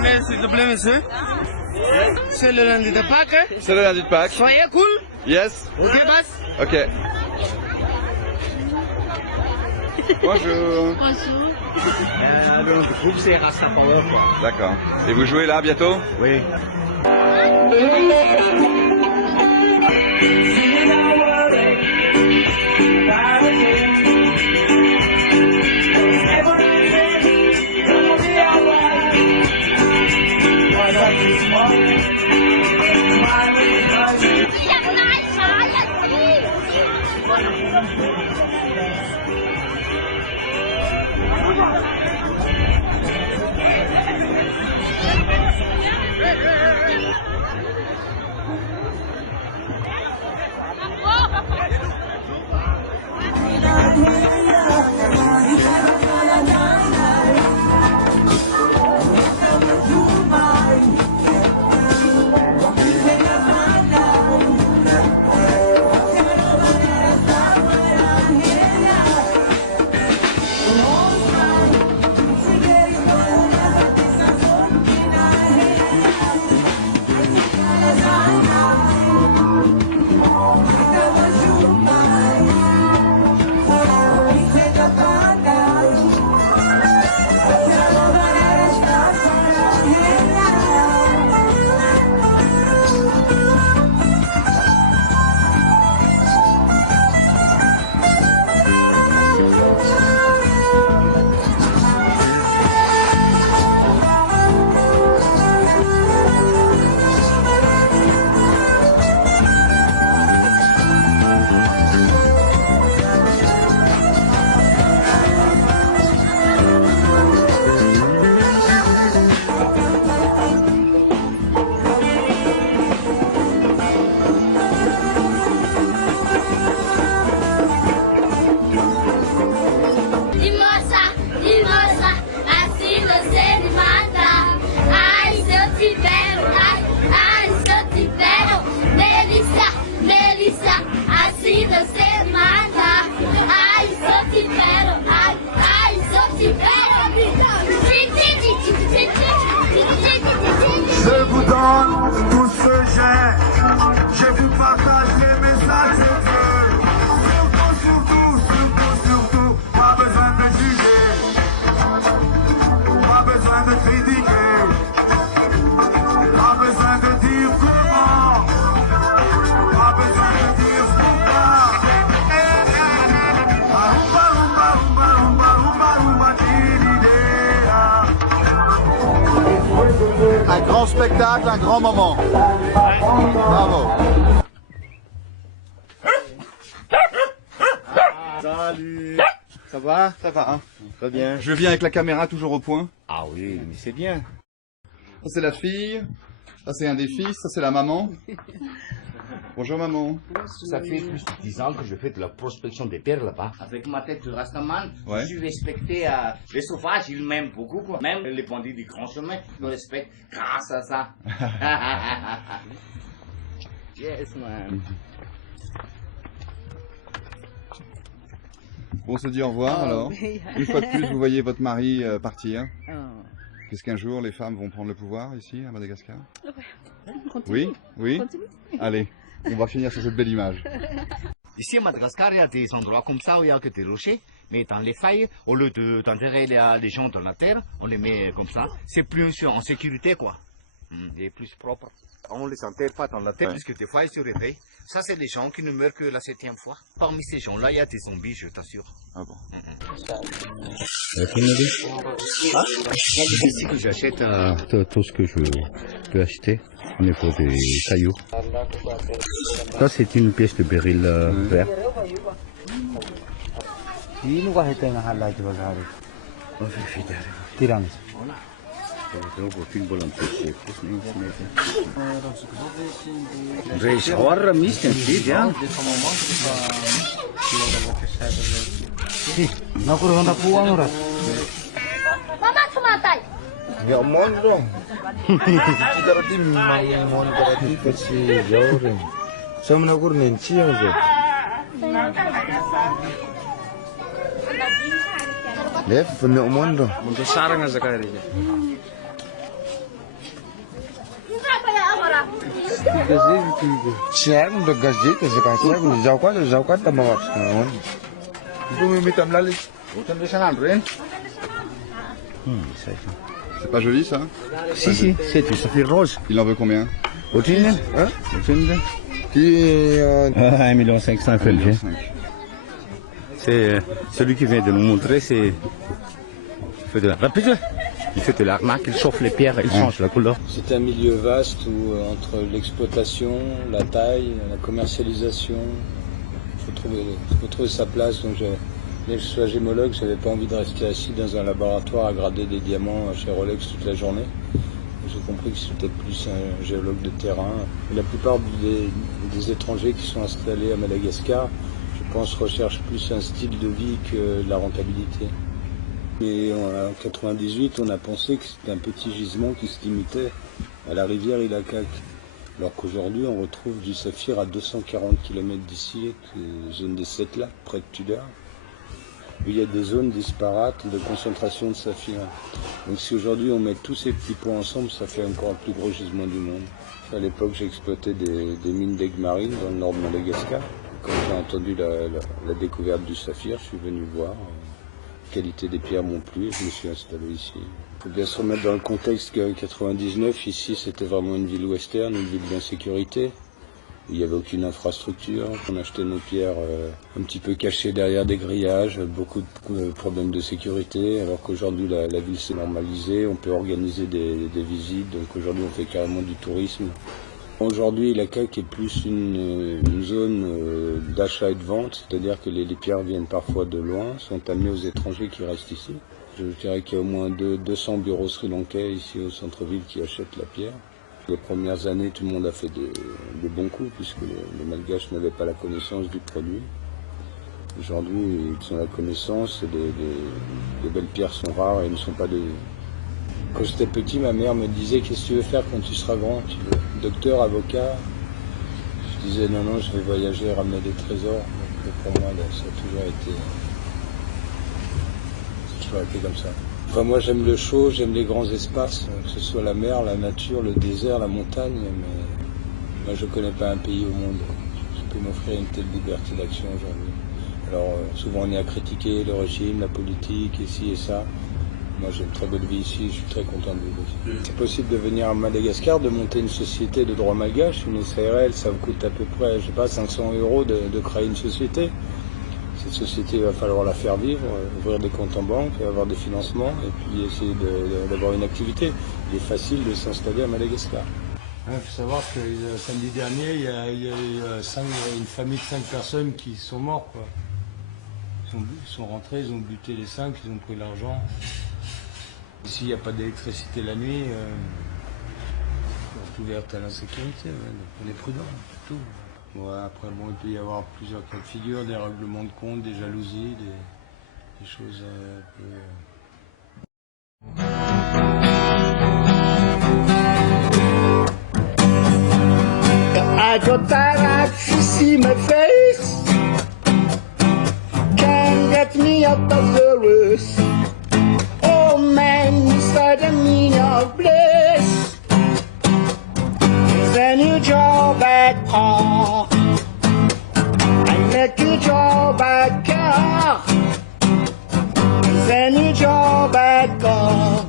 Filmez s'il te plaît, monsieur. C'est le lundi de Pâques. Hein? C'est le lundi de Pâques. Soyez cool. Yes. Ok, passe. Ok. Bonjour. Bonjour. Le groupe c'est Rasta Power quoi. D'accord. Et vous jouez là bientôt? Oui. Je vous donne tout ce que j'ai. Je vous partage les messages de Dieu. Surtout, pas besoin de juger. Pas besoin de critiquer. Pas besoin de dire comment. Pas besoin de dire pourquoi. Rumba, rumba, rumba, rumba, rumba, rumba, Un grand spectacle, un grand moment. Bravo. Salut. Ça va? Ça va, hein? Très bien. Je viens avec la caméra toujours au point. Ah oui, mais c'est bien. Ça c'est la fille, ça c'est un des fils, ça c'est la maman. Bonjour maman. Ça fait plus de 10 ans que je fais de la prospection des terres là-bas. Avec ma tête de Rastaman, Ouais. je suis respecté. Les sauvages, ils m'aiment beaucoup. Quoi. Même les bandits du grand chemin me respectent grâce à ça. Yes, man. Bon, on se dit au revoir alors. Une fois de plus, vous voyez votre mari partir. Qu'est-ce qu'un jour les femmes vont prendre le pouvoir ici à Madagascar? Oui, oui. Allez, on va finir sur cette belle image. Ici à Madagascar, il y a des endroits comme ça où il n'y a que des rochers. Mais dans les failles, au lieu d'enterrer les gens dans la terre, on les met comme ça. C'est plus en sécurité, quoi. Il est plus propre. On ne les enterre pas dans la terre, puisque des fois ils se réveillent. Ça, c'est les gens qui ne meurent que la 7e fois. Parmi ces gens-là, il y a des zombies, je t'assure. Ah bon. C'est ici que j'achète tout ce que je peux acheter au niveau des cailloux. Ça, c'est une pièce de béryl vert. Mama tumatay. Ya mondo. Kita rati main mondo rati kasi jauh. Sama nakur nenci yang je. Lef, punya mondo. Mondo sarang aja kali. C'est pas joli ça? Si, si, c'est du saphir rose. Il en veut combien? 1 500 000. C'est celui qui vient de nous montrer, c'est... Il fait de la rapide. Il fait de l'arnaque, il chauffe les pierres, il change la couleur. C'est un milieu vaste où entre l'exploitation, la taille, la commercialisation, il faut trouver sa place. Donc dès que je suis gémologue, je n'avais pas envie de rester assis dans un laboratoire à grader des diamants chez Rolex toute la journée. J'ai compris que c'était plus un géologue de terrain. Et la plupart des étrangers qui sont installés à Madagascar, je pense, recherchent plus un style de vie que de la rentabilité. Et en 98, on a pensé que c'était un petit gisement qui se limitait à la rivière Ilakak. Alors qu'aujourd'hui, on retrouve du saphir à 240 km d'ici, la zone des 7 lacs, près de Tudor, où il y a des zones disparates de concentration de saphir. Donc si aujourd'hui on met tous ces petits points ensemble, ça fait encore le plus gros gisement du monde. À l'époque, j'ai exploité des mines d'aigues marines dans le nord de Madagascar. Quand j'ai entendu la découverte du saphir, je suis venu voir. La qualité des pierres m'ont plu et je me suis installé ici. Il faut bien se remettre dans le contexte qu'en 99, ici c'était vraiment une ville western, une ville d'insécurité. Il n'y avait aucune infrastructure, on achetait nos pierres un petit peu cachées derrière des grillages, beaucoup de problèmes de sécurité, alors qu'aujourd'hui la ville s'est normalisée, on peut organiser des visites, donc aujourd'hui on fait carrément du tourisme. Aujourd'hui, la CAC est plus une zone d'achat et de vente, c'est-à-dire que les pierres viennent parfois de loin, sont amenées aux étrangers qui restent ici. Je dirais qu'il y a au moins 200 bureaux sri-lankais ici au centre-ville qui achètent la pierre. Les premières années, tout le monde a fait des bons coups, puisque les Malgaches n'avaient pas la connaissance du produit. Aujourd'hui, ils ont la connaissance, et les belles pierres sont rares et ne sont pas de... Quand j'étais petit, ma mère me disait « Qu'est-ce que tu veux faire quand tu seras grand? Tu veux docteur, avocat ?» Je disais « Non, non, je vais voyager, ramener des trésors. » Donc pour moi, là, ça a toujours été comme ça. Enfin, moi, j'aime le chaud, j'aime les grands espaces, que ce soit la mer, la nature, le désert, la montagne. Mais moi, je ne connais pas un pays au monde qui peut m'offrir une telle liberté d'action aujourd'hui. Alors, souvent, on est à critiquer le régime, la politique, ici et ça. Moi, j'ai une très belle vie ici, je suis très content de vivre ici. C'est possible de venir à Madagascar, de monter une société de droit malgache, une SARL, ça vous coûte à peu près, je sais pas, 500 € de créer une société. Cette société, il va falloir la faire vivre, ouvrir des comptes en banque, avoir des financements, et puis essayer d'avoir une activité. Il est facile de s'installer à Madagascar. Il faut savoir que samedi dernier, il y a eu une famille de 5 personnes qui sont mortes, quoi. Ils sont rentrés, ils ont buté les 5, ils ont pris l'argent. Ici, il n'y a pas d'électricité la nuit, c'est ouverte à l'insécurité, donc on est prudent, c'est tout. Ouais, après, bon, il peut y avoir plusieurs cas de figure, des règlements de compte, des jalousies, des choses I got tired to see my face. Can't get me out of the rust. Oh man, inside a million bliss. There's a new job at home. I make a job at car. There's a new job at home.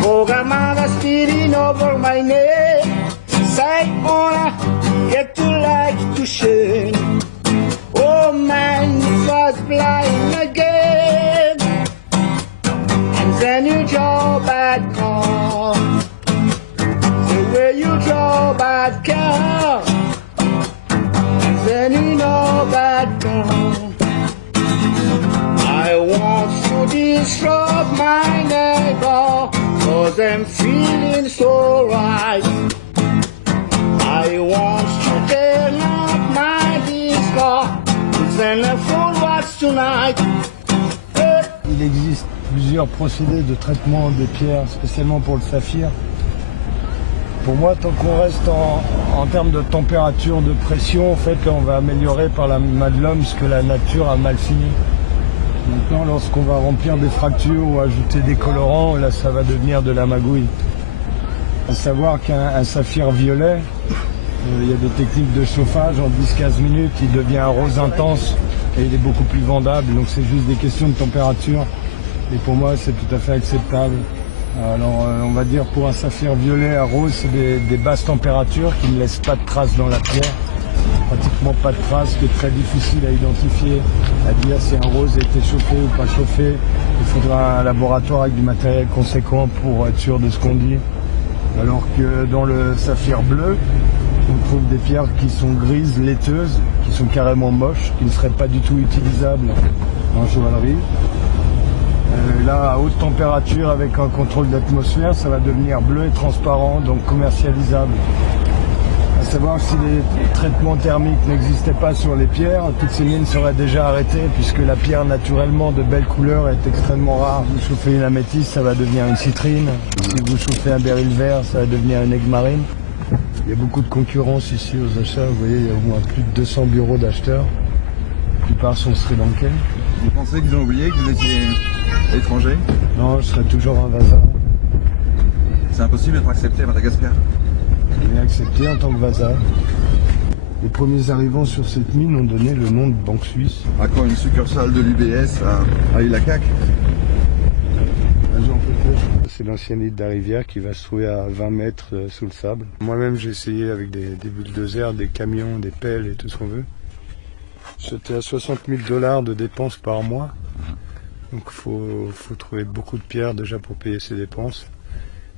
Programmada speeding over my neck. Say, oh, get to like to shine. Oh man, it was blind again. And then you draw back home. The way you draw back home. And then you know back home. I want to disrupt my neighbor, 'cause I'm feeling so right. I want to turn up my disco, then I full watch tonight. Il existe plusieurs procédés de traitement des pierres, spécialement pour le saphir. Pour moi, tant qu'on reste en termes de température, de pression, en fait, là, on va améliorer par la main de l'homme ce que la nature a mal fini. Maintenant, lorsqu'on va remplir des fractures ou ajouter des colorants, là, ça va devenir de la magouille. À savoir qu'un saphir violet, Il y a des techniques de chauffage, en 10-15 minutes, il devient un rose intense et il est beaucoup plus vendable. Donc c'est juste des questions de température. Et pour moi, c'est tout à fait acceptable. Alors, on va dire pour un saphir violet à rose, c'est des basses températures qui ne laissent pas de traces dans la pierre. Pratiquement pas de traces, qui est très difficile à identifier, à dire si un rose a été chauffé ou pas chauffé. Il faudra un laboratoire avec du matériel conséquent pour être sûr de ce qu'on dit. Alors que dans le saphir bleu, on trouve des pierres qui sont grises, laiteuses, qui sont carrément moches, qui ne seraient pas du tout utilisables en joaillerie. Là, à haute température, avec un contrôle d'atmosphère, ça va devenir bleu et transparent, donc commercialisable. À savoir, si les traitements thermiques n'existaient pas sur les pierres, toutes ces mines seraient déjà arrêtées, puisque la pierre naturellement de belle couleur est extrêmement rare. Vous chauffez une améthyste, ça va devenir une citrine. Si vous chauffez un béryl vert, ça va devenir une aigue marine. Il y a beaucoup de concurrence ici aux achats. Vous voyez, il y a au moins plus de 200 bureaux d'acheteurs. La plupart sont sri-lankais. Vous pensez qu'ils ont oublié que vous étiez étranger? Non, je serai toujours un Vasa. C'est impossible d'être accepté à Madagascar? On est accepté en tant que Vasa. Les premiers arrivants sur cette mine ont donné le nom de Banque Suisse. À quand une succursale de l'UBS à Ilacac? C'est l'ancienne île d'Arivière qui va se trouver à 20 mètres sous le sable. Moi-même, j'ai essayé avec des bulldozers, des camions, des pelles et tout ce qu'on veut. J'étais à 60 000 $ de dépenses par mois. Donc il faut trouver beaucoup de pierres déjà pour payer ses dépenses.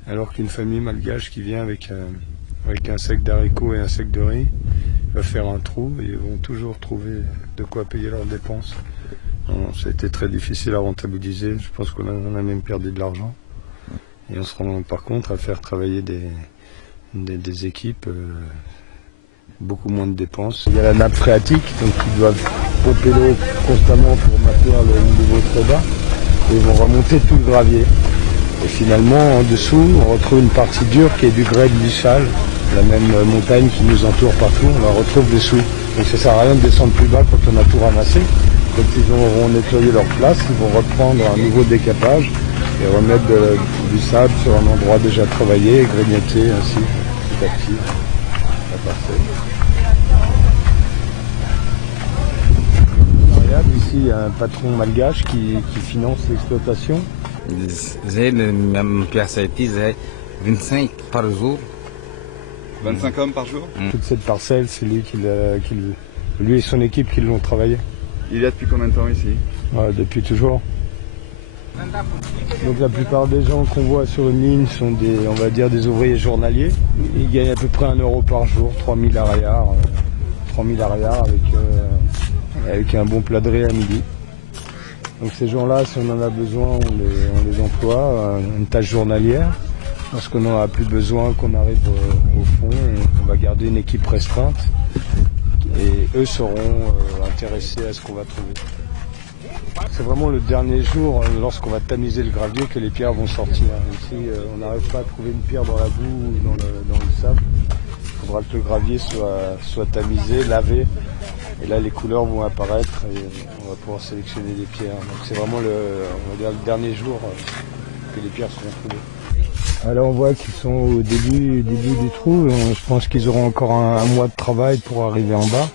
Alors qu'une famille malgache qui vient avec un sac d'haricots et un sac de riz va faire un trou et ils vont toujours trouver de quoi payer leurs dépenses. Ça a été très difficile à rentabiliser. Je pense qu'on a même perdu de l'argent. Et on se rend par contre à faire travailler des équipes, beaucoup moins de dépenses. Il y a la nappe phréatique, donc ils doivent pomper l'eau constamment pour maintenir le niveau très bas. Et ils vont remonter tout le gravier. Et finalement, en dessous, on retrouve une partie dure qui est du grès de Lichal, la même montagne qui nous entoure partout, on la retrouve dessous. Donc ça sert à rien de descendre plus bas quand on a tout ramassé. Quand ils auront nettoyé leur place, ils vont reprendre un nouveau décapage et remettre du sable sur un endroit déjà travaillé et grignoter ainsi petit à petit la parcelle. Regarde, ici il y a un patron malgache qui finance l'exploitation. J'ai le même percentage, j'ai 25 par jour. 25 hommes par jour? Toute cette parcelle, c'est lui lui et son équipe qui l'ont travaillé. Il est depuis combien de temps ici? Depuis toujours. Donc la plupart des gens qu'on voit sur une mine sont on va dire des ouvriers journaliers. Ils gagnent à peu près 1 € par jour, 3000 arrières, avec un bon plat de riz à midi. Donc ces gens-là, si on en a besoin, on les emploie, une tâche journalière. Lorsqu'on n'en a plus besoin, qu'on arrive au fond, on va garder une équipe restreinte. Et eux seront intéressés à ce qu'on va trouver. C'est vraiment le dernier jour, lorsqu'on va tamiser le gravier, que les pierres vont sortir. Ici, on n'arrive pas à trouver une pierre dans la boue ou dans le sable. Il faudra que le gravier soit tamisé, lavé. Et là, les couleurs vont apparaître et on va pouvoir sélectionner les pierres. Donc c'est vraiment on va dire le dernier jour que les pierres seront trouvées. Alors on voit qu'ils sont au début du trou. Je pense qu'ils auront encore un mois de travail pour arriver en bas.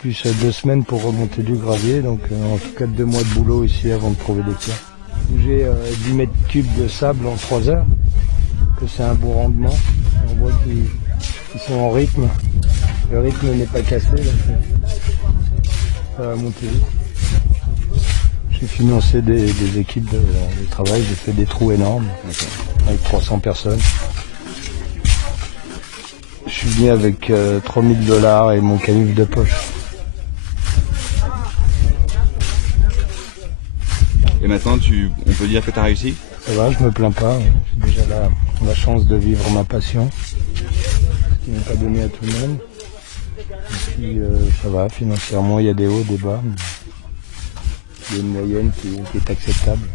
Plus 2 semaines pour remonter du gravier. Donc en tout cas 2 mois de boulot ici avant de trouver des pierres. Bouger 10 mètres cubes de sable en 3 heures. Que c'est un bon rendement. On voit qu'ils sont en rythme. Le rythme n'est pas cassé. Là, ça va monter vite. J'ai financé des équipes de travail. J'ai fait des trous énormes. Avec 300 personnes. Je suis venu avec 3000 $ et mon canif de poche. Et maintenant, on peut dire que tu as réussi? Ça va, je me plains pas. J'ai déjà la chance de vivre ma passion, ce qui n'est pas donné à tout le monde. Et puis ça va, financièrement, il y a des hauts, des bas. Il y a une moyenne qui est acceptable.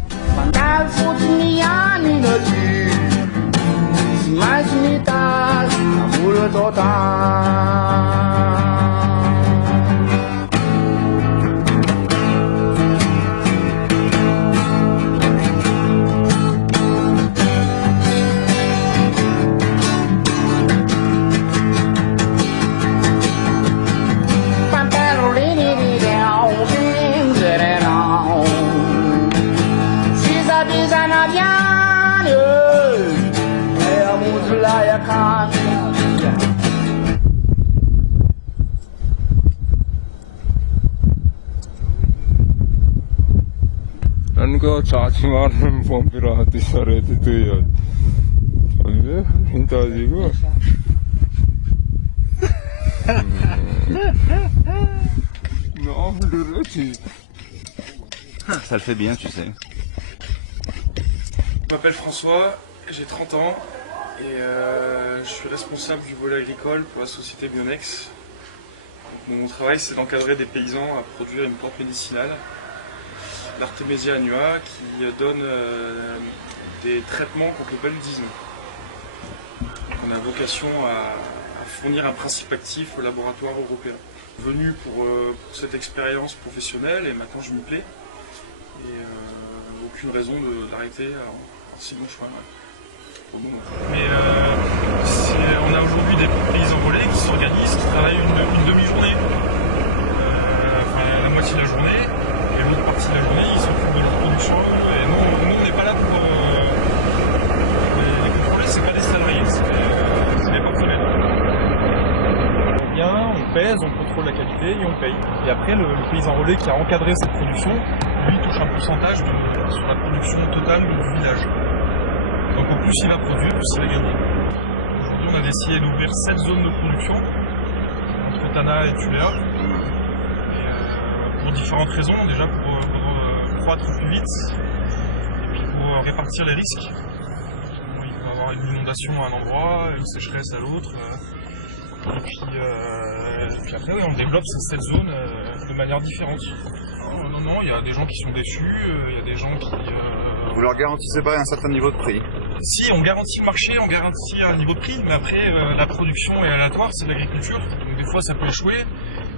짜증나는 봄비라한테 설에도 안돼 인터지고 non le Ça le fait bien, tu sais. Je m'appelle François, j'ai 30 ans et je suis responsable du volet agricole pour la société Bionex. Donc, mon travail, c'est d'encadrer des paysans à produire une plante médicinale, l'Artemisia annua, qui donne des traitements contre le paludisme. Donc, on a vocation à fournir un principe actif au laboratoire européen. Je suis venu pour cette expérience professionnelle et maintenant je m'y plais. Et aucune raison d'arrêter en si bon chemin. Ouais. Bon, mais on a aujourd'hui des paysans relais qui s'organisent, qui travaillent une demi-journée, la moitié de la journée, et l'autre partie de la journée ils s'occupent de leur production. Et nous on n'est pas là pour les contrôler, c'est pas des salariés, c'est des partenaires. On vient, on pèse, on contrôle la qualité et on paye. Et après le paysan relais qui a encadré cette production, lui touche un pourcentage sur la production totale du village. Donc au plus il va produire, plus il va gagner. Aujourd'hui on a décidé d'ouvrir 7 zones de production entre Tana et Tuléa. Pour différentes raisons, déjà pour croître plus vite et puis pour répartir les risques. Il peut y avoir une inondation à un endroit, une sécheresse à l'autre. Et puis après oui, on développe ces 7 zones de manière différente. Non, il y a des gens qui sont déçus, il y a des gens qui... Vous leur garantissez pas un certain niveau de prix? Si, on garantit le marché, on garantit un niveau de prix, mais après la production est aléatoire, c'est de l'agriculture, donc des fois ça peut échouer.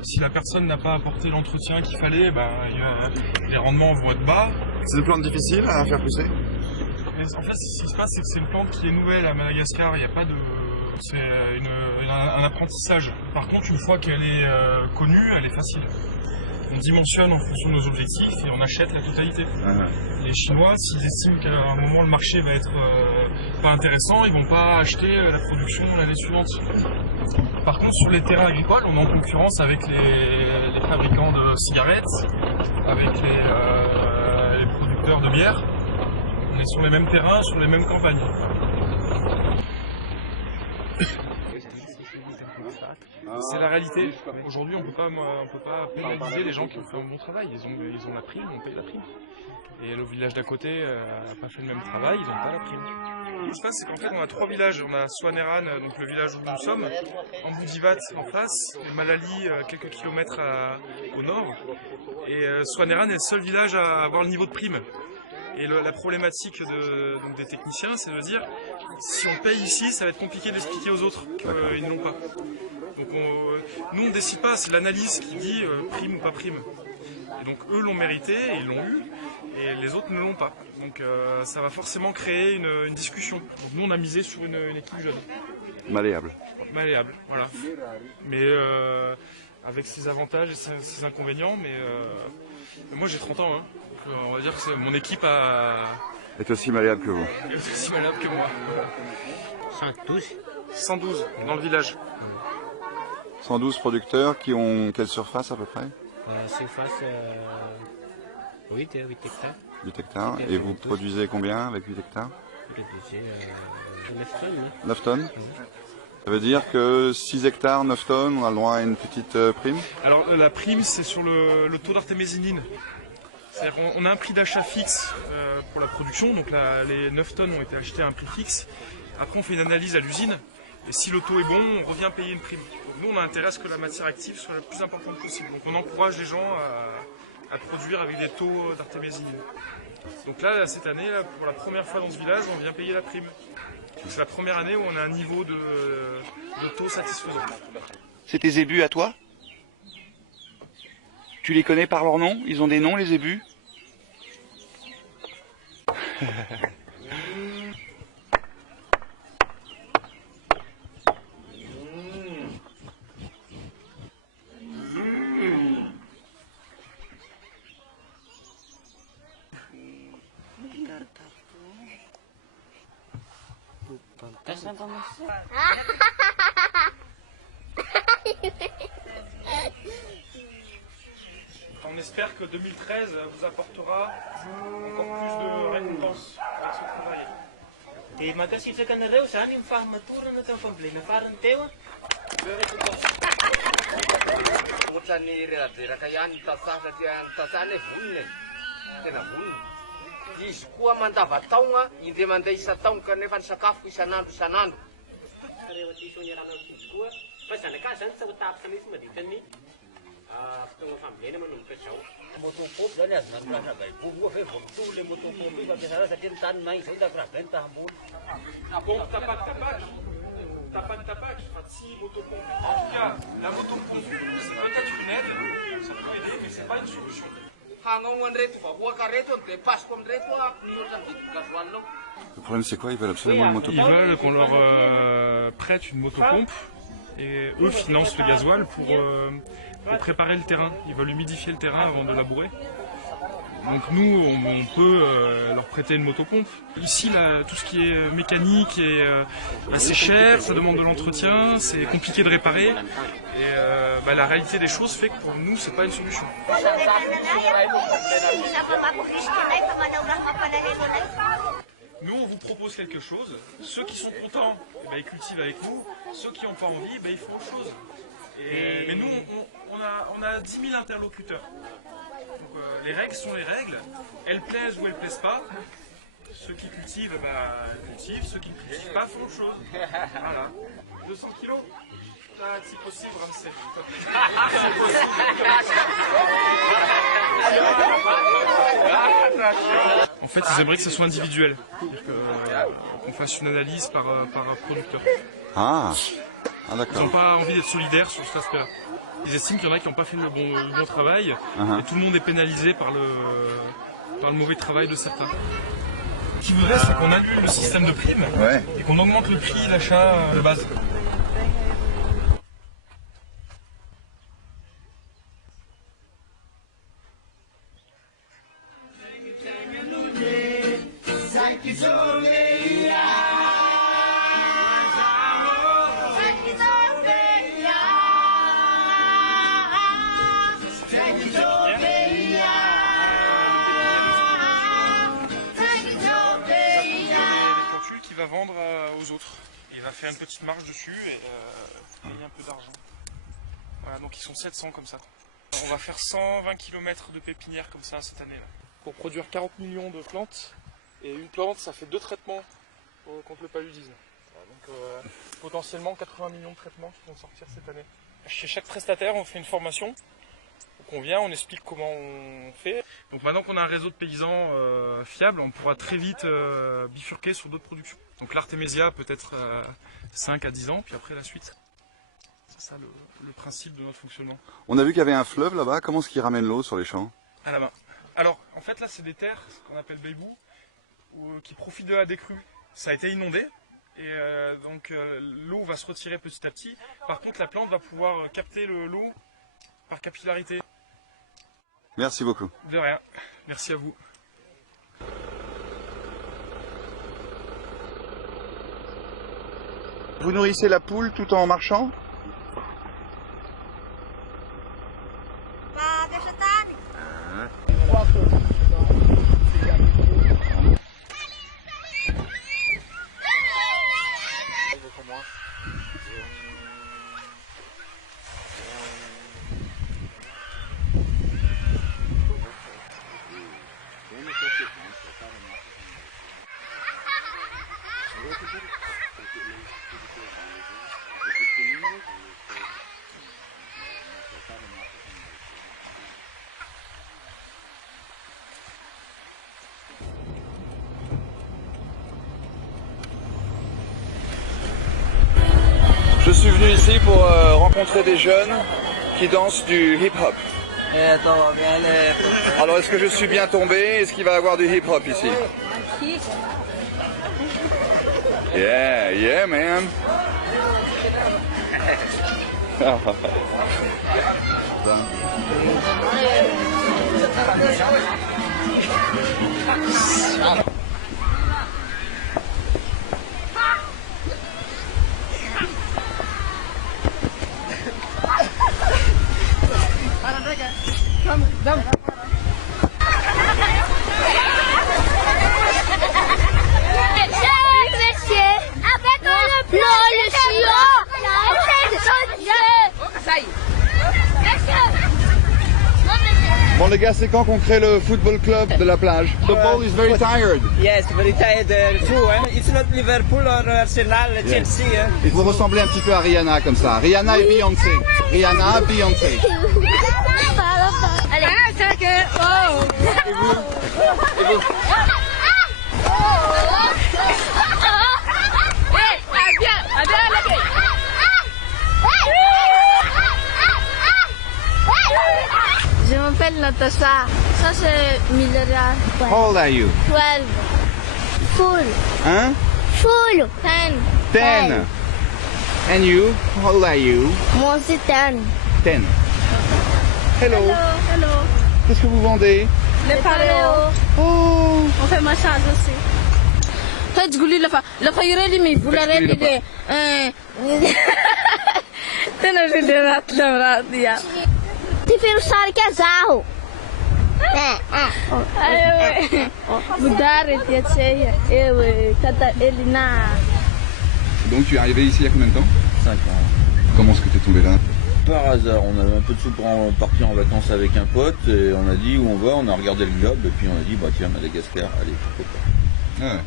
Si la personne n'a pas apporté l'entretien qu'il fallait, les rendements vont être bas. C'est une plante difficile à faire pousser? En fait, ce qui se passe, c'est que c'est une plante qui est nouvelle à Madagascar, il n'y a pas de... C'est un apprentissage. Par contre, une fois qu'elle est connue, elle est facile. On dimensionne en fonction de nos objectifs et on achète la totalité. Les Chinois, s'ils estiment qu'à un moment le marché va être pas intéressant, ils vont pas acheter la production l'année suivante. Par contre, sur les terrains agricoles, on est en concurrence avec les fabricants de cigarettes, avec les producteurs de bière. On est sur les mêmes terrains, sur les mêmes campagnes. C'est la réalité. Aujourd'hui, on peut pas pénaliser les gens qui ont fait un bon travail. Ils ont la prime, on paye la prime. Et le village d'à côté n'a pas fait le même travail, ils n'ont pas la prime. Ce qui se passe, c'est qu'en fait, on a 3 villages. On a Swaneran, donc le village où nous sommes, Amboudivat en face, et Malali, quelques kilomètres au nord. Et Swaneran est le seul village à avoir le niveau de prime. Et la problématique donc des techniciens, c'est de dire, si on paye ici, ça va être compliqué d'expliquer aux autres qu'ils ne l'ont pas. Donc nous on ne décide pas, c'est l'analyse qui dit prime ou pas prime. Et donc eux l'ont mérité, et ils l'ont eu, et les autres ne l'ont pas. Donc ça va forcément créer une discussion. Donc nous on a misé sur une équipe jeune. Malléable. Malléable, voilà. Mais avec ses avantages et ses inconvénients, mais moi j'ai 30 ans, hein. Donc, on va dire que mon équipe est aussi malléable que vous. Est aussi malléable que moi. 112. 112 dans le village. 112 producteurs qui ont quelle surface à peu près? Surface 8 hectares. 8 hectares. Et vous produisez combien avec 8 hectares? 9 tonnes. 9 tonnes. Ça veut dire que 6 hectares, 9 tonnes, on a le droit à une petite prime? Alors la prime, c'est sur le taux d'artémisinine. On a un prix d'achat fixe pour la production, donc les 9 tonnes ont été achetées à un prix fixe. Après on fait une analyse à l'usine, et si le taux est bon, on revient payer une prime. Donc, nous on a intérêt à ce que la matière active soit la plus importante possible. Donc on encourage les gens à produire avec des taux d'artémisinine. Donc là, cette année, pour la première fois dans ce village, on vient payer la prime. C'est la première année où on a un niveau de taux satisfaisant. C'est tes zébus à toi? Tu les connais par leur nom? Ils ont des noms, les zébus? On espère que 2013 vous apportera encore plus de récompenses avec ce travail. Dia makasitraka anareo zany ny fahamatorana tamin'ny fambolena farany teo. Ohatrany reraka ihany ny tantsaha satria ny tantsaha ny vonona tena vonona. Izy koa mandava-taona indray mandeha isa-taona kanefa ny sakafo isan'andro. Rehefa tisy ny arana koa fa zanak'azy zany tsy ho tapitra mihitsy mandritra ny fotoana fambolena manomboka izao. Motopompy zany azo namoratra baiboly moa fe vao mitolo le motopompy io fampiasana satria ny tany maigny zao hitako raha be ny tahambolo. Pompe tapac, fa tsy motopompe. En tout cas, la motopompe, c'est peut-être une aide, ça peut aider, mais c'est pas une solution. Le problème c'est quoi? Ils veulent absolument une motopompe. Ils veulent qu'on leur prête une motopompe et eux financent le gasoil pour préparer le terrain. Ils veulent humidifier le terrain avant de labourer. Donc nous, on peut leur prêter une motopompe. Ici, là, tout ce qui est mécanique est assez cher, ça demande de l'entretien, c'est compliqué de réparer. Et la réalité des choses fait que pour nous, c'est pas une solution. Nous, on vous propose quelque chose. Ceux qui sont contents, ils cultivent avec nous. Ceux qui n'ont pas envie, ils font autre chose. Mais nous, on a 10 000 interlocuteurs. Donc, les règles sont les règles. Elles plaisent ou elles plaisent pas. Ceux qui cultivent, cultivent. Ceux qui ne cultivent pas font autre chose. Voilà. 200 kilos. Si possible, Ramsey. En fait, ils aimeraient que ce soit individuel. Qu'on fasse une analyse par producteur. Ah d'accord. Ils n'ont pas envie d'être solidaires sur cet aspect-là. Ils estiment qu'il y en a qui n'ont pas fait le bon travail, et tout le monde est pénalisé par le mauvais travail de certains. Ce qu'ils voudraient, c'est qu'on annule le système de primes et qu'on augmente le prix d'achat de base. Va vendre aux autres. Et il va faire une petite marge dessus et gagner un peu d'argent. Voilà, donc ils sont 700 comme ça. On va faire 120 km de pépinière comme ça cette année-là. Pour produire 40 millions de plantes, et une plante ça fait 2 traitements contre le paludisme. Voilà, donc potentiellement 80 millions de traitements qui vont sortir cette année. Chez chaque prestataire on fait une formation. Donc on vient, on explique comment on fait. Donc maintenant qu'on a un réseau de paysans fiable, on pourra très vite bifurquer sur d'autres productions. Donc l'Artémésia peut-être 5 à 10 ans, puis après la suite. C'est ça le principe de notre fonctionnement. On a vu qu'il y avait un fleuve là-bas, comment est-ce qu'ils ramènent l'eau sur les champs? À la main. Alors en fait là c'est des terres, ce qu'on appelle baibou, qui profitent de la décrue. Ça a été inondé, et donc l'eau va se retirer petit à petit. Par contre la plante va pouvoir capter l'eau par capillarité. Merci beaucoup. De rien. Merci à vous. Vous nourrissez la poule tout en marchant? Je suis venu ici pour rencontrer des jeunes qui dansent du hip-hop. Alors est-ce que je suis bien tombé? Est-ce qu'il va y avoir du hip-hop ici? Yeah, yeah man. Come, Bon les gars, c'est quand qu'on crée le football club de la plage? The ball is very tired. Yes, very tired too. It's not Liverpool or Arsenal, Chelsea. Et vous ressemblez un petit peu à Rihanna comme ça. Rihanna et Beyoncé. Rihanna, Beyoncé. Allez. Ah, c'est que... Oh. Et vous? Je m'appelle Natasha. Ça c'est Milera. How old are you? 12. Full. Hein? Full. 10. 10. And you? How old are you? Moi c'est 10. 10. Hello. Hello. Qu'est-ce que vous vendez? Les paléos. Oh. On fait massage aussi. تقولي لا خيري لي مي فولا ريلي دي تنجي درات لمرات يا تفيرو صار كازاو بدارت يا تشي ايوه كاتا الينا. Donc tu es arrivé ici il y a combien de temps? 5 ans. Comment est-ce que tu es tombé là? Par hasard, on avait un peu de sous pour partir en vacances avec un pote et on a dit où on va, on a regardé le globe et puis on a dit bah tiens Madagascar, allez pourquoi pas. Ah ouais.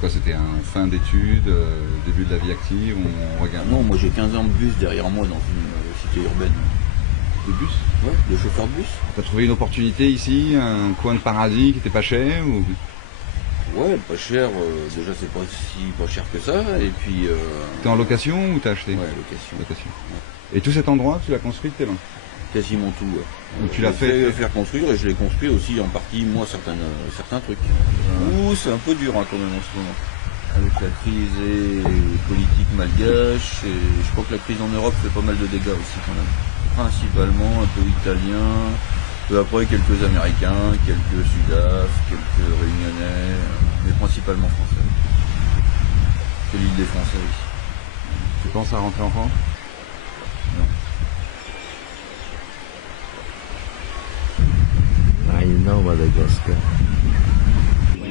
Quoi, c'était un fin d'études, début de la vie active, on regarde. Non, moi j'ai 15 ans de bus derrière moi dans une cité urbaine. De bus? Ouais, de chauffeur de bus. T'as trouvé une opportunité ici, un coin de paradis qui était pas cher ou... Ouais, pas cher, déjà c'est pas si pas cher que ça, et puis... T'es en location ou t'as acheté? Ouais, location. Ouais. Et tout cet endroit, tu l'as construit de tes mains? Quasiment tout, ouais. Donc tu l'as fait faire construire et je l'ai construit aussi en partie, moi, certains trucs. Ouh, c'est un peu dur hein, quand même en ce moment. Avec la crise politique malgache, et je crois que la crise en Europe fait pas mal de dégâts aussi quand même. Principalement un peu italien, peu après quelques Américains, quelques Sudaf, quelques Réunionnais, mais principalement Français. C'est l'île des Français ici. Tu penses à rentrer en France? Non. Madagascar.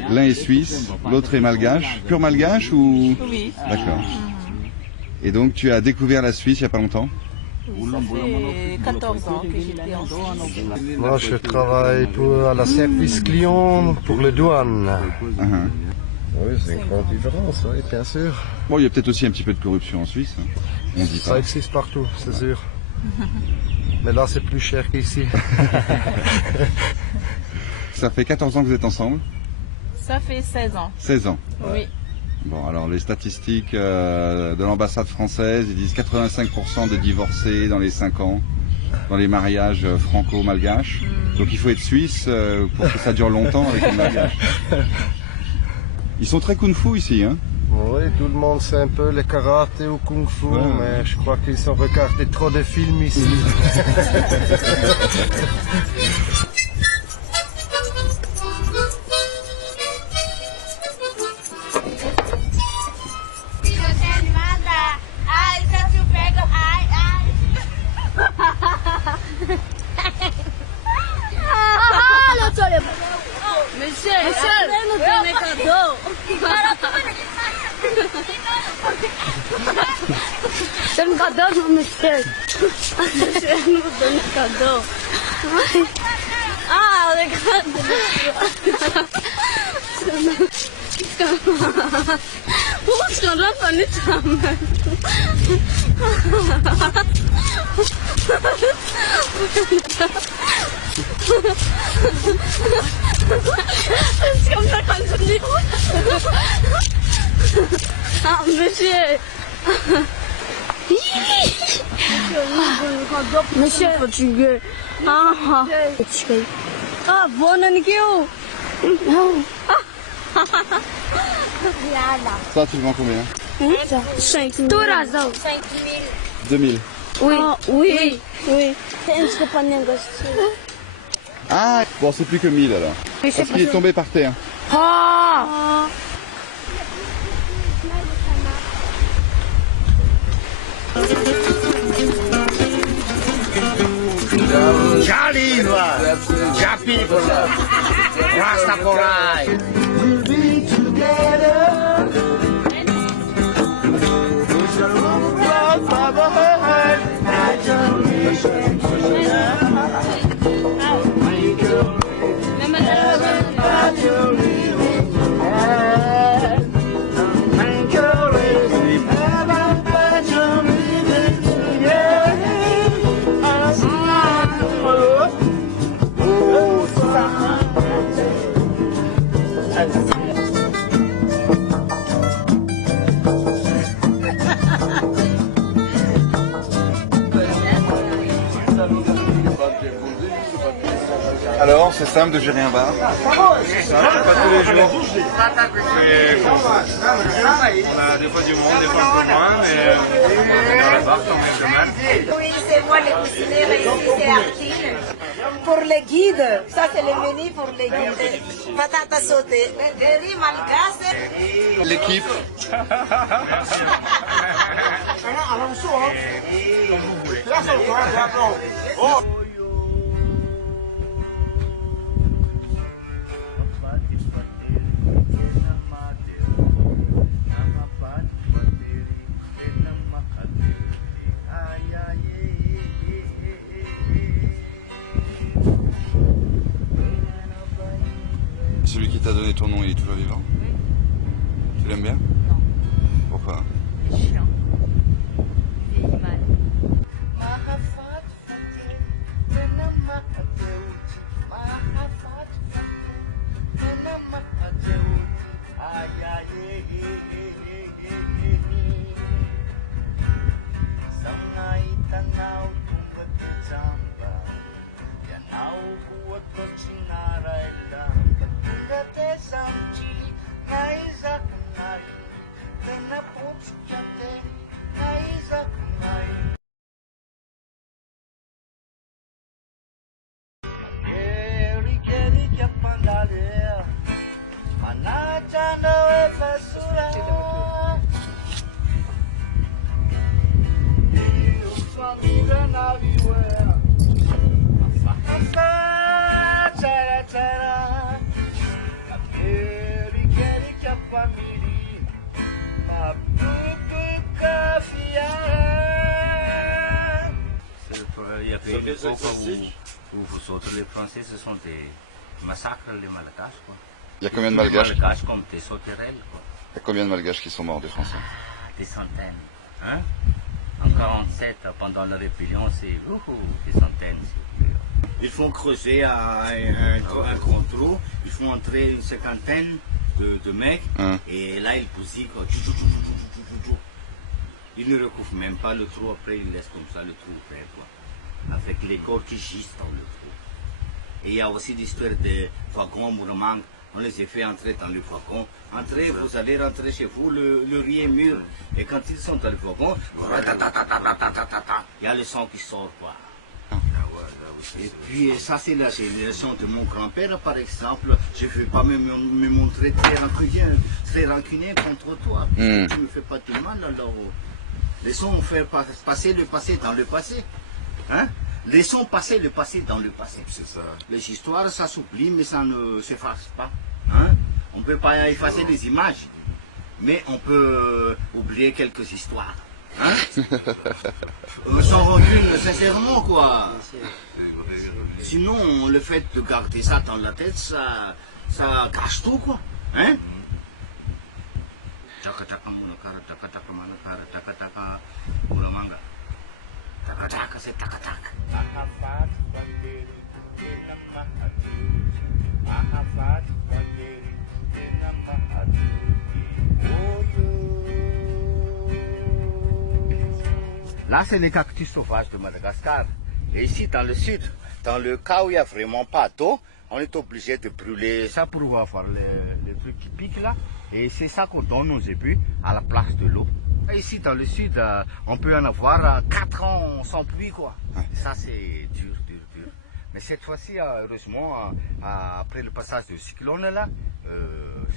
L'un est suisse, l'autre est malgache. Pur malgache ou? Oui. D'accord. Et donc tu as découvert la Suisse il n'y a pas longtemps? Ça fait 14 ans que j'étais en Suisse. Moi je travaille à la service client pour les douanes. Oui, c'est une grande différence, oui, bien sûr. Bon, il y a peut-être aussi un petit peu de corruption en Suisse. On dit ça existe partout, c'est sûr. Mais là, c'est plus cher qu'ici. Ça fait 14 ans que vous êtes ensemble? Ça fait 16 ans. 16 ans? Oui. Bon, alors les statistiques de l'ambassade française, ils disent 85% de divorcés dans les 5 ans, dans les mariages franco-malgaches. Donc il faut être suisse pour que ça dure longtemps avec les malgaches. Ils sont très kung-fu ici, hein? Oui, tout le monde sait un peu les karaté ou kung-fu, ouais. Mais je crois qu'ils ont regardé trop de films ici. C'est un cadeau, monsieur. Monsieur nous donne un cadeau. Ah, regarde. Pourquoi est-ce qu'on doit parler de ça? Est-ce qu'on peut continuer? Ah, monsieur. Monsieur, fatigué. Ah, bon, ça, tu le vends combien? 5 000. 2000. Oui. Oui. Oui. Ah, bon, c'est plus que 1000 alors. Oui, parce qu'il est tombé par terre. Ah. Jaliva, Ja people, Rastafari. We'll be together. We shall move on fatherhood. Alors, c'est simple de gérer un bar? C'est simple, pas tous les jours. On a des fois du monde, des fois un peu moins, mais dans le bar quand même pas mal. Oui, c'est moi les cuisinières et ici c'est Artine. Pour les guides, ça c'est le menu pour les guides. Patatas sautées, des riz malgaches. L'équipe. Celui qui t'a donné ton nom, il est toujours vivant? Tu l'aimes bien? Non. Pourquoi? Il est chiant. Il vieillit mal. Il y avait une époque où vous autres, les Français, ce sont des massacres, les Malgaches, quoi. Il y a combien de Malgaches? Des Malgaches comme des sauterelles, quoi. Il y a combien de Malgaches qui sont morts, des Français? Des centaines. Hein? En 47, pendant la rébellion, c'est des centaines. Ils font creuser un grand trou, ils font entrer une cinquantaine de mecs, et là ils bousillent, quoi. Ils ne recouvrent même pas le trou, après ils laissent comme ça le trou ouvert, quoi. Avec les corps qui gisent dans le trou. Et il y a aussi l'histoire des wagons Mourmangue. On les a fait entrer dans le wagon. Entrez, vous allez rentrer chez vous, le riz est mûr. Et quand ils sont dans le wagon, il y a le sang qui sort, quoi. Et puis ça c'est la génération de mon grand-père par exemple. Je ne vais pas me montrer très rancunier contre toi. Tu ne me fais pas de mal, alors laissons faire passer le passé dans le passé. Hein? Laissons passer le passé dans le passé. C'est ça. Les histoires, ça s'oublie, mais ça ne s'efface pas. Hein? On ne peut pas effacer les images, mais on peut oublier quelques histoires. Hein? Sans rancune, sincèrement, quoi. Sinon, le fait de garder ça dans la tête, ça cache tout, quoi. Hein? C'est tac-tac. Là, c'est les cactus sauvages de Madagascar. Et ici, dans le sud, dans le cas où il n'y a vraiment pas d'eau, on est obligé de brûler ça pour avoir les trucs qui piquent là. Et c'est ça qu'on donne aux ébus à la place de l'eau. Ici, dans le sud, on peut en avoir 4 ans sans pluie, quoi. Ça, c'est dur. Mais cette fois-ci, heureusement, après le passage du cyclone là,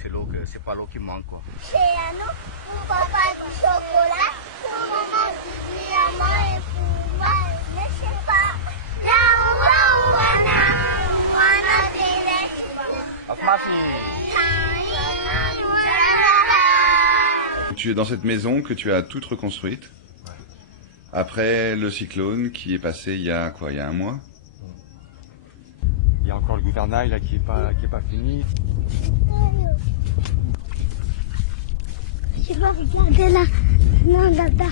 c'est pas l'eau qui manque, quoi. Chez nous, pour papa du chocolat, pour maman du diamant et pour moi, je ne sais pas. Tu es dans cette maison que tu as toute reconstruite après le cyclone qui est passé il y a quoi, il y a un mois? Il y a encore le gouvernail là qui est pas fini. Je vais regarder là. Non, là-bas.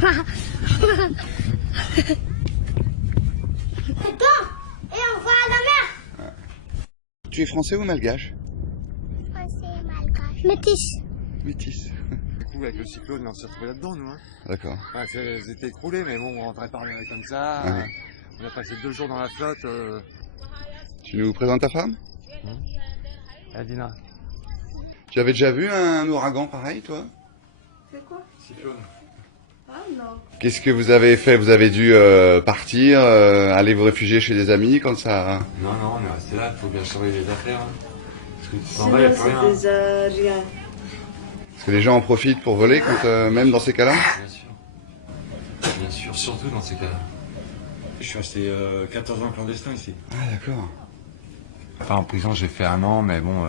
Et on va à la mer. Tu es français ou malgache? Français et malgache. Métis. Métis. Du coup, avec le cyclone, on s'est retrouvés là-dedans, nous. Hein. D'accord. Enfin, c'était écroulé, mais bon, on rentrait par là comme ça. Ouais. On a passé 2 jours dans la flotte. Tu nous présentes ta femme? Adina. Tu avais déjà vu un ouragan pareil, toi? C'est quoi? Cyclone. Ah non. Qu'est-ce que vous avez fait? Vous avez dû partir, aller vous réfugier chez des amis quand ça... Non, non, on est resté là, il faut bien surveiller les affaires. Hein. Parce que tu t'en Sinon, vas, il n'y a plus c'est rien. déjà rien. Parce que les gens en profitent pour voler, quand, même dans ces cas-là? Bien sûr. Bien sûr, surtout dans ces cas-là. Je suis resté 14 ans clandestin ici. Ah, d'accord. Enfin, en prison, j'ai fait 1 an, mais bon,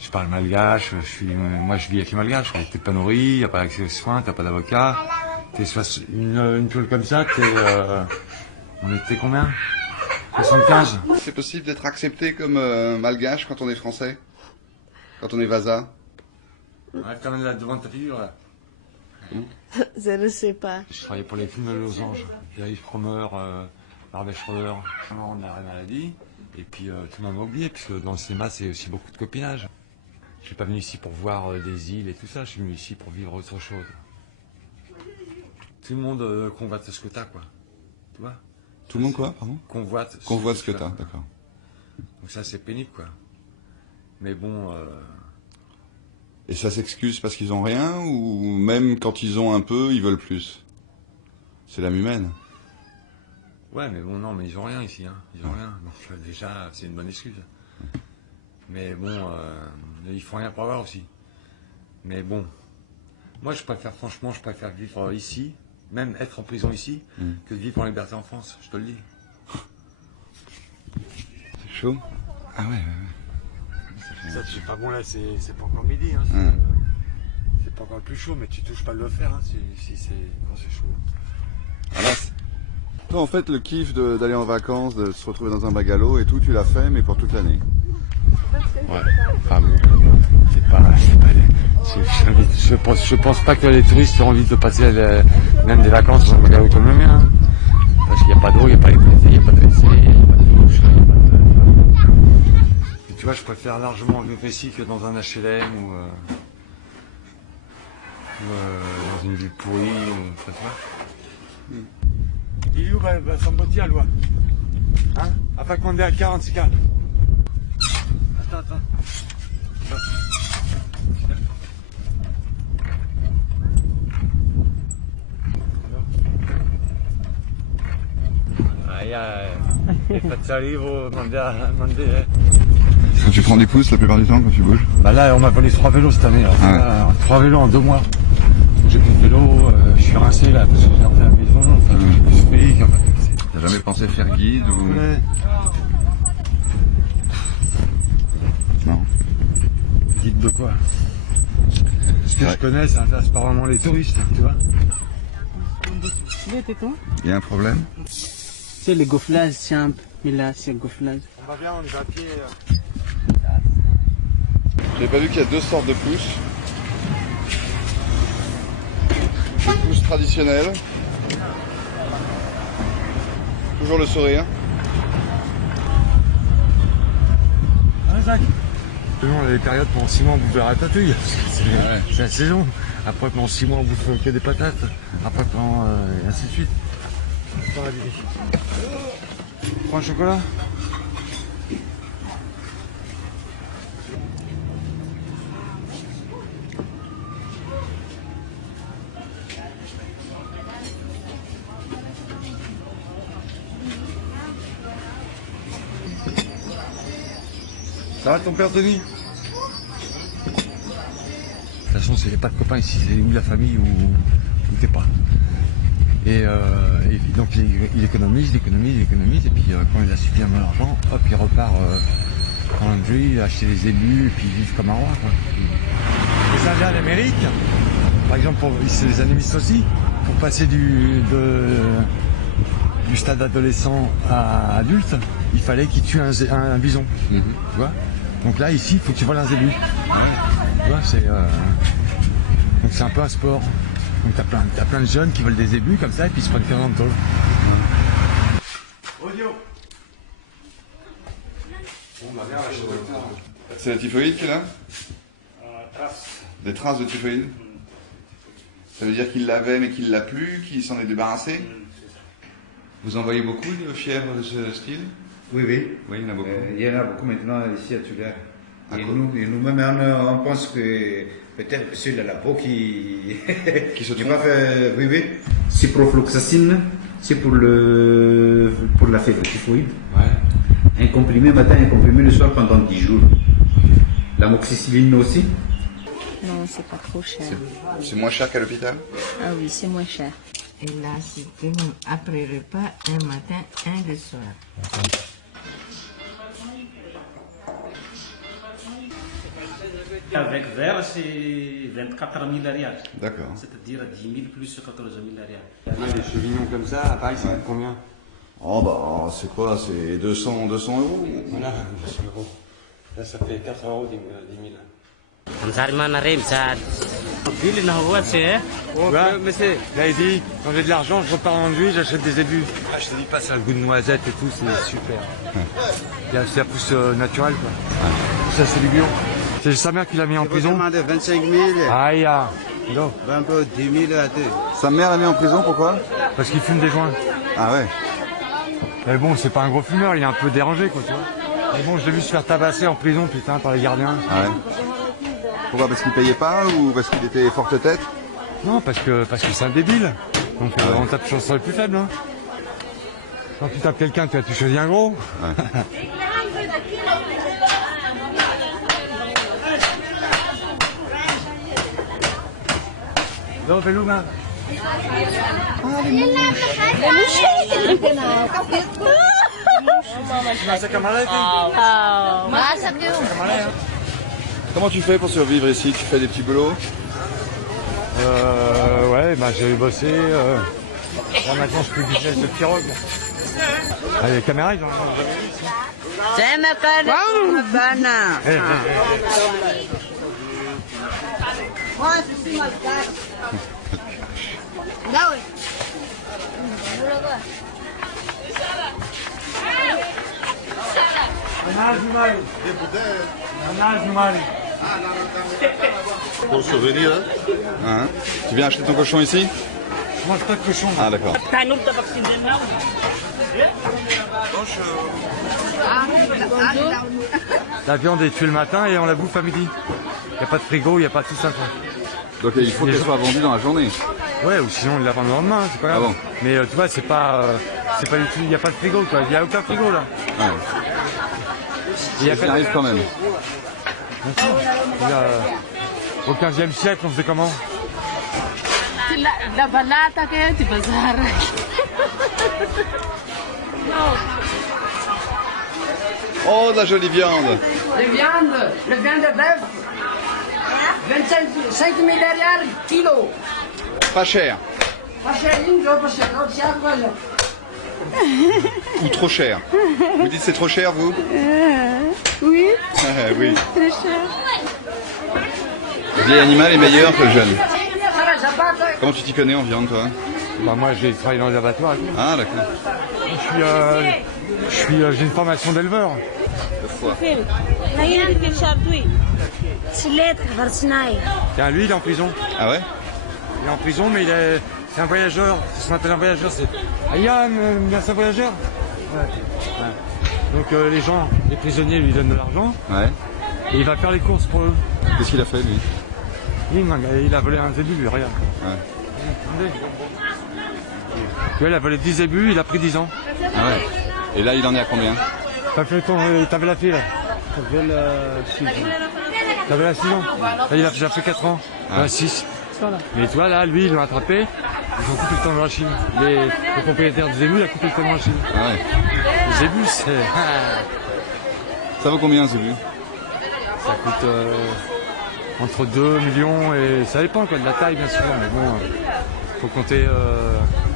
je parle malgache, moi je vis avec les malgaches. T'es pas nourri, il n'y a pas accès aux soins, t'as pas d'avocat. T'es une toile comme ça, on était combien? 75. C'est possible d'être accepté comme malgache quand on est français? Quand on est vasa? Arrête quand même là devant ta figure là. Je ne sais pas. Je travaillais pour les films de Losange. Yves Cromer, Barbet Schroeder. On a la maladie. Et puis tout le monde m'a oublié, puisque dans le cinéma c'est aussi beaucoup de copinage. Je suis pas venu ici pour voir des îles et tout ça, je suis venu ici pour vivre autre chose. Tout le monde convoite ce que t'as, quoi. Tu vois? Tout le monde quoi, pardon? Convoite ce que t'as, d'accord. Donc ça c'est pénible, quoi. Mais bon... Et ça s'excuse parce qu'ils ont rien, ou même quand ils ont un peu, ils veulent plus? C'est l'âme humaine. Ouais, mais bon, non, mais ils ont rien ici, hein. Ils ont rien. Donc déjà, c'est une bonne excuse. Mais bon, ils font rien pour avoir aussi. Mais bon, moi je préfère, franchement, je préfère vivre ici, même être en prison ici, que de vivre en liberté en France, je te le dis. C'est chaud? Ah ouais, ouais, ouais. Ça, je suis pas bon là, c'est pas encore midi, hein. C'est pas encore plus chaud, mais tu touches pas de le faire, hein, quand c'est chaud. Alors, toi, en fait, le kiff d'aller en vacances, de se retrouver dans un bagalo et tout, tu l'as fait, mais pour toute l'année. Ouais, enfin bon, je pense pas que les touristes ont envie de passer même des vacances dans un bagalo comme le mien. Hein. Parce qu'il n'y a pas d'eau, il n'y a pas d'électricité, il n'y a pas de WC, il n'y a pas de douche, il n'y a pas de... Et tu vois, je préfère largement vivre ici que dans un HLM ou dans une ville pourrie, tu vois. Il est où Sambotia, loi? Hein? Afin qu'on est à 40 cas. Attends. Est-ce que tu prends des pouces la plupart du temps quand tu bouges? Bah là, on m'a volé 3 vélos cette année. 3 vélos en 2 mois. J'ai plus de vélo, je suis rincé là parce que j'ai refait la maison, enfin, j'ai plus de fric. Enfin, t'as jamais pensé faire guide ou... Ouais. Non. Guide de quoi? Ce que je connais, ça intéresse pas vraiment les touristes, tu vois. Il y a un problème? C'est le gonflage simple, mais là c'est le gonflage. On va bien, on y va à pied. J'avais pas vu qu'il y a 2 sortes de pousses. Le pouce traditionnel. Toujours le sourire. Ah Jacques. On a des périodes pendant 6 mois on bouffe de la ratatouille. C'est la saison. Après pendant 6 mois on bouffe que des patates. Après pendant et ainsi de suite. Prends un chocolat. Ça va ton père Tony? De toute façon c'est pas de copains ici, c'est ou la famille ou t'es pas. Et donc il économise, et puis quand il a suffisamment d'argent, hop il repart en Hongrie, acheter des élus, et puis vivre comme un roi, quoi. Les Indiens d'Amérique, par exemple, c'est les animistes aussi, pour passer du stade adolescent à adulte, il fallait qu'il tue un bison. Tu vois. Donc là, ici, il faut que tu voles un zébu. Tu vois, donc c'est un peu un sport. Donc t'as plein de jeunes qui veulent des zébus comme ça et puis ils se prennent 15 ans de tôle. C'est la typhoïde qui est là? Des traces de typhoïde? Ça veut dire qu'il l'avait mais qu'il l'a plus, qu'il s'en est débarrassé? Vous en voyez beaucoup de fièvre de ce style? Oui, oui. Oui, il y en a beaucoup. Il y en a beaucoup maintenant ici à Tulare. Et nous-mêmes, on pense que peut-être que c'est la peau qui se trompe. Oui, oui. Ciprofloxacine, c'est pour la fièvre typhoïde. Un comprimé matin, un comprimé le soir pendant 10 jours. L'amoxicilline aussi. Non, c'est pas trop cher. C'est moins cher qu'à l'hôpital? Ah oui, c'est moins cher. Et là, c'était après repas, un matin, un le soir. Avec verre, c'est 24 000 rials. D'accord. C'est-à-dire 10 000 plus 14 000 rials. Des chevilons comme ça, à Paris, ça coûte combien? Oh bah, c'est quoi? C'est 200 euros? Voilà, 200 euros. Là, ça fait 4 euros 10 000. Monsieur, là il dit, quand j'ai de l'argent, je repars en Hongrie, j'achète des zébus. Ah, je te dis pas, ça a le goût de noisette et tout, c'est super. Ça pousse naturel quoi. Ça c'est du bio. C'est sa mère qui l'a mis en prison. 25 000. Aïe, non. 10 000 à deux. Sa mère l'a mis en prison, pourquoi? Parce qu'il fume des joints. Ah ouais. Mais bon, c'est pas un gros fumeur, il est un peu dérangé quoi, tu vois. Mais bon, je l'ai vu se faire tabasser en prison, putain, par les gardiens. Ah ouais. Pourquoi? Parce qu'il payait pas ou parce qu'il était forte tête? Non, parce que c'est un débile. Donc on tape sur les plus faibles. Hein. Quand tu tapes quelqu'un, tu choisis un gros. Ouais. Non, Belouma. Comment tu fais pour survivre ici? Tu fais des petits boulots? Ouais, bah j'ai bossé. Là maintenant je fais du business de pirogue. Ah, les caméras, ils ont C'est ma canne. Moi, je suis malgache. Là, oui. Pour le souvenir, hein? Tu viens acheter ton cochon ici? Je mange pas de cochon. Ah d'accord. La viande est tuée le matin et on la bouffe à midi. Il n'y a pas de frigo, il n'y a pas tout ça. Quoi. Donc il faut qu'elle soit vendue dans la journée. Ouais, ou sinon on la vend le lendemain, c'est pas grave. Ah bon. Mais tu vois, c'est pas du tout, il n'y a pas de frigo quoi, il n'y a aucun frigo là. Ouais. Et ça arrive quand même. Au 15e siècle, on faisait comment? La balata que tu bazar. Oh, de la jolie viande. Le viande de bœuf. 25 000 rials kilo. Pas cher. Pas cher, pas cher. Ou trop cher. Vous dites c'est trop cher, vous? Oui. Oui. Très cher. Le vieil animal est meilleur que le jeune. Comment tu t'y connais en viande, toi? Bah moi, j'ai travaillé dans les abattoirs. Ah, d'accord. J'ai une formation d'éleveur. Tiens, lui, il est en prison. Ah ouais? Il est en prison, mais c'est un voyageur. C'est ce qu'on appelle un voyageur. C'est Yann, c'est un voyageur. Ouais. Donc les prisonniers lui donnent de l'argent. Ouais. Et il va faire les courses pour eux. Qu'est-ce qu'il a fait, lui? Il a volé un zébu, lui, regarde. Ouais. Lui, il a volé 10 zébus, il a pris 10 ans. Ah ouais. Et là, il en est à combien? T'avais la fille, là. T'avais la 6 ans. Là, il a déjà fait 4 ans. Ah. 6. Mais toi, là, lui, ils l'ont attrapé. Ils ont coupé le temps de machine. Le propriétaire du zébu, il a coupé le temps de machine. Ah ouais. Le zébu, c'est... Ça vaut combien, un zébu? Ça coûte entre 2 millions et... Ça dépend, quoi, de la taille, bien sûr. Mais bon, faut compter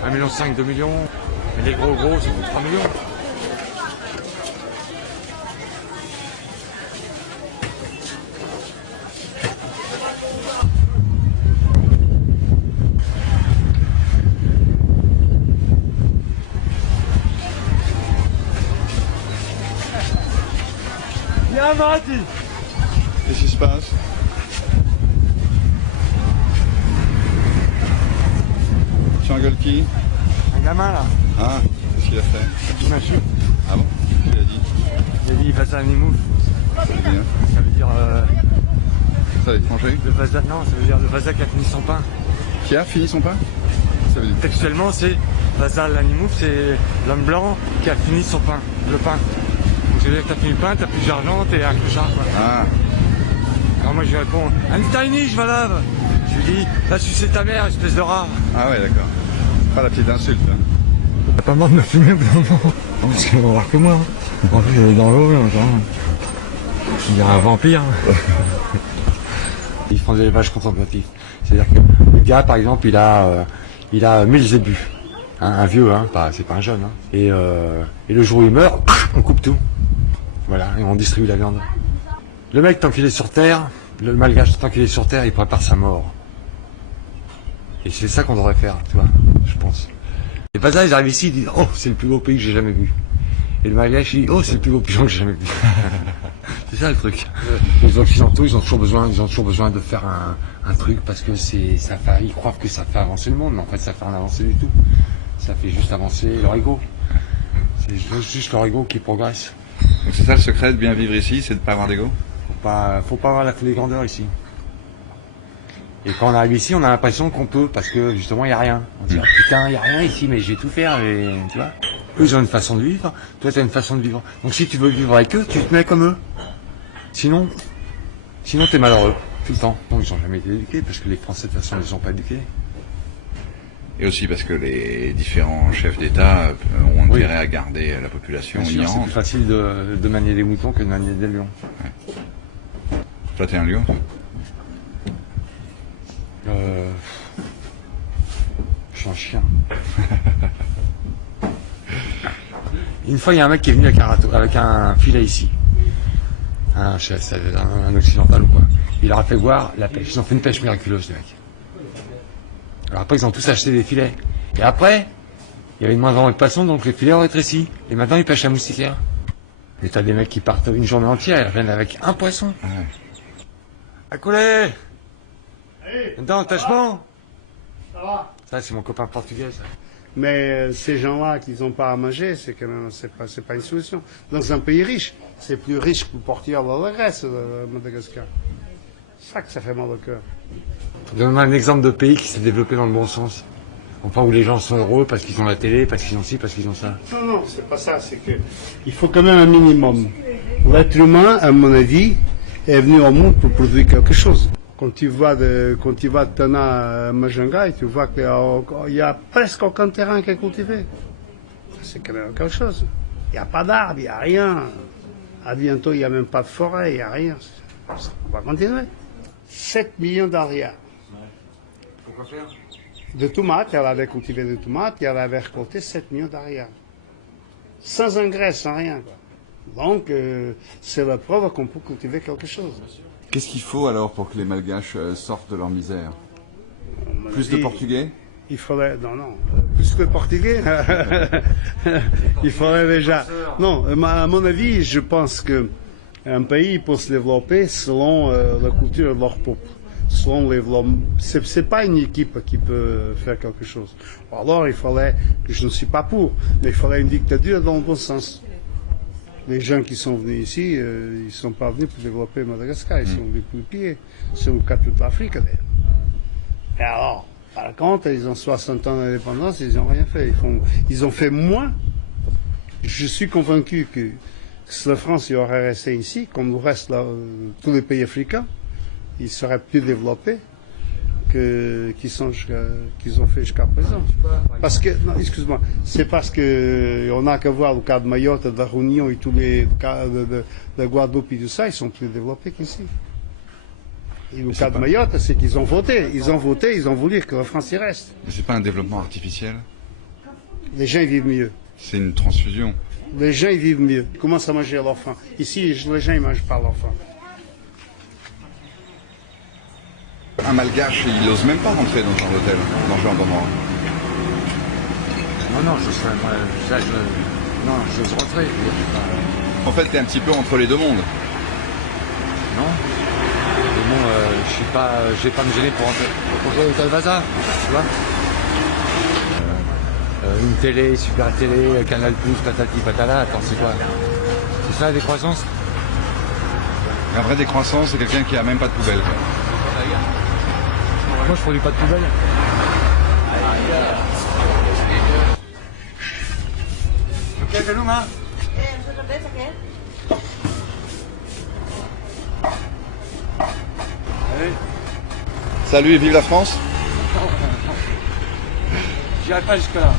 1,5 million, 2 millions. Mais les gros, ça coûte 3 millions. Qu'est-ce qui se passe? Tu engueules qui? Un gamin là. Ah, qu'est-ce qu'il a fait? Il m'a su. Ah bon? Qu'est-ce qu'il a dit? Il a dit Fassa Nimouf. Ça veut dire? Ça veut dire. Ça à l'étranger? Le Fassa, non, ça veut dire le Fassa qui a fini son pain. Qui a fini son pain? Ça veut dire? Textuellement, c'est Fassa Nimouf, c'est l'homme blanc qui a fini son pain. Le pain. Donc ça veut dire que t'as fini le pain, t'as plus d'argent, t'es un clochard quoi. Ah. Alors moi je lui réponds Einstein, je valave. Je lui dis va sucer ta mère, espèce de rat. Ah ouais, d'accord. Pas la petite insulte. Hein. T'as pas marre de me fumer au bout d'un moment. Parce qu'il va voir que moi. En plus, il est dans l'eau, il y a un vampire. Ils font de l'élevage contemplatif. C'est-à-dire que le gars, par exemple, il a 1000 zébus. Un vieux, hein, c'est pas un jeune. Hein. Et le jour où il meurt, on coupe tout. Voilà, et on distribue la viande. Le mec, tant qu'il est sur Terre, le malgache, tant qu'il est sur Terre, il prépare sa mort. Et c'est ça qu'on devrait faire, tu vois, je pense. Et pas ça, ils arrivent ici, ils disent « Oh, c'est le plus beau pays que j'ai jamais vu ». Et le malgache, il dit « Oh, c'est le plus beau pays que j'ai jamais vu ». C'est ça le truc. Les Occidentaux, ils ont toujours besoin de faire un truc parce que ils croient que ça fait avancer le monde, mais en fait, ça fait rien avancer du tout. Ça fait juste avancer leur ego. C'est juste leur ego qui progresse. Donc c'est ça le secret de bien vivre ici, c'est de ne pas avoir d'ego? Faut pas avoir la folie grandeur ici. Et quand on arrive ici, on a l'impression qu'on peut, parce que justement, il n'y a rien. On se dit, putain, il n'y a rien ici, mais je vais tout faire, et, tu vois. Eux, ils ont une façon de vivre, toi, tu as une façon de vivre. Donc si tu veux vivre avec eux, tu te mets comme eux. Sinon t'es malheureux, tout le temps. Donc ils n'ont jamais été éduqués, parce que les Français, de toute façon, ils ne les ont pas éduqués. Et aussi parce que les différents chefs d'État ont intérêt à garder la population ignorante. C'est plus facile de manier des moutons que de manier des lions. Ouais. Toi, t'es un lion? Je suis un chien. Une fois, il y a un mec qui est venu avec un filet ici. Un occidental ou quoi. Il leur a fait voir la pêche. Ils ont fait une pêche miraculeuse, les mecs. Alors après, ils ont tous acheté des filets. Et après, il y avait de moins en moins de poissons, donc les filets ont rétréci. Et maintenant, ils pêchent la moustiquaire. Et t'as des mecs qui partent une journée entière, ils reviennent avec un poisson. Ouais. Accolé! Dans tâchement! Ça va? Ça, c'est mon copain portugais, ça. Mais ces gens-là qui n'ont pas à manger, c'est quand même, c'est pas une solution. Dans un pays riche, c'est plus riche que le Portugal ou la Grèce, Madagascar. C'est ça que ça fait mal au cœur. Donne-moi un exemple de pays qui s'est développé dans le bon sens. Enfin, où les gens sont heureux parce qu'ils ont la télé, parce qu'ils ont ci, parce qu'ils ont ça. Non, c'est pas ça. C'est que il faut quand même un minimum. L'être humain, à mon avis, est venu au monde pour produire quelque chose. Quand tu vas de Tana à Majanga, tu vois qu'il y a presque aucun terrain qui est cultivé. C'est quand même quelque chose. Il n'y a pas d'arbres, il n'y a rien. À bientôt, il n'y a même pas de forêt, il n'y a rien. On va continuer. 7 millions d'hectares. Pourquoi faire? De tomates, elle avait cultivé des tomates, et elle avait récolté 7 millions d'hectares. Sans engrais, sans rien, quoi. Donc, c'est la preuve qu'on peut cultiver quelque chose. Qu'est-ce qu'il faut alors pour que les Malgaches sortent de leur misère? Plus de Portugais? Il faudrait... Non. Plus de Portugais. Il faudrait déjà... Non, à mon avis, je pense que un pays peut se développer selon la culture de leur peuple. Selon les... C'est pas une équipe qui peut faire quelque chose. Alors, il fallait... Je ne suis pas pour, mais il fallait une dictature dans le bon sens. Les gens qui sont venus ici, ils ne sont pas venus pour développer Madagascar, ils sont venus pour le piller. C'est le cas de toute l'Afrique, d'ailleurs. Et alors, par contre, ils ont 60 ans d'indépendance, ils n'ont rien fait. Ils ont fait moins. Je suis convaincu que si la France y aurait resté ici, comme le reste, tous les pays africains, ils seraient plus développés qu'ils ont fait jusqu'à présent. Parce que, non, excuse-moi, c'est parce que on n'a qu'à voir le cas de Mayotte, de la Réunion et tous les cas de Guadeloupe et tout ça, ils sont plus développés qu'ici. Et le cas de Mayotte, c'est qu'ils ont voté. Ils ont voulu que la France y reste. Mais c'est pas un développement artificiel? Les gens y vivent mieux. C'est une transfusion. Les gens y vivent mieux. Ils commencent à manger à leur faim. Ici, les gens ils mangent pas à leur faim. Un Malgache, il n'ose même pas rentrer dans ce genre d'hôtel, dans ce genre d'endroit. Non, j'ose rentrer. En fait, t'es un petit peu entre les deux mondes. je vais pas me gêner pour jouer au Tal Bazar, tu vois. Une télé, Super Télé, Canal+, patati patala, attends, c'est quoi? C'est ça la décroissance? Un vrai décroissant, c'est quelqu'un qui a même pas de poubelle. Quoi. Moi je produis pas de poubelle. Ok, Kaloum, hein? Allez. Salut et vive la France. J'irai pas jusque là.